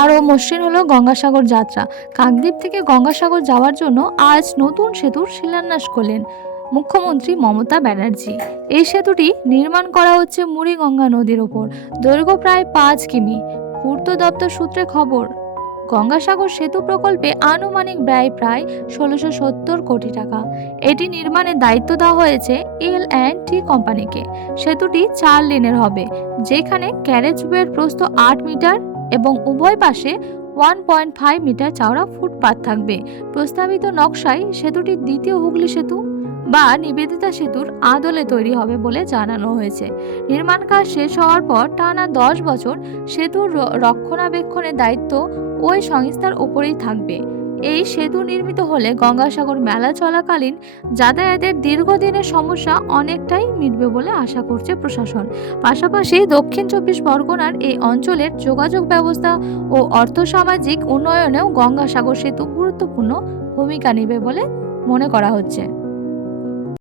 আরও মসৃণ হলো গঙ্গাসাগর যাত্রা। কাকদ্বীপ থেকে গঙ্গাসাগর যাওয়ার জন্য আজ নতুন সেতুর শিলান্যাস করলেন মুখ্যমন্ত্রী মমতা ব্যানার্জি। এই সেতুটি নির্মাণ করা হচ্ছে মুড়িগঙ্গা নদীর ওপর, দৈর্ঘ্য প্রায় 5 কিমি। পূর্ত দপ্তর সূত্রে খবর, গঙ্গাসাগর সেতু প্রকল্পে আনুমানিক ব্যয় প্রায় ১৬৭০ কোটি টাকা। এটি নির্মাণের দায়িত্ব দেওয়া হয়েছে L&T কোম্পানিকে। সেতুটি 4 লেনের হবে, যেখানে ক্যারেজওয়ের প্রস্থ 8 মিটার এবং উভয় পাশে 1.5 মিটার চওড়া ফুটপাত থাকবে। প্রস্তাবিত নকশায় সেতুটি দ্বিতীয় হুগলি সেতু বা নিবেদিতা সেতুর আদলে তৈরি হবে বলে জানানো হয়েছে। নির্মাণ কাজ শেষ হওয়ার পর টানা 10 বছর সেতুর রক্ষণাবেক্ষণের দায়িত্ব ওই সংস্থার ওপরেই থাকবে। এই সেতু নির্মিত হলে গঙ্গাসাগর মেলা চলাকালীন যাতায়াতের দীর্ঘদিনের সমস্যা অনেকটাই মিটবে বলে আশা করছে প্রশাসন। পাশাপাশি দক্ষিণ 24 পরগনার এই অঞ্চলের যোগাযোগ ব্যবস্থা ও অর্থসামাজিক উন্নয়নেও গঙ্গাসাগর সেতু গুরুত্বপূর্ণ ভূমিকা নেবে বলে মনে করা হচ্ছে।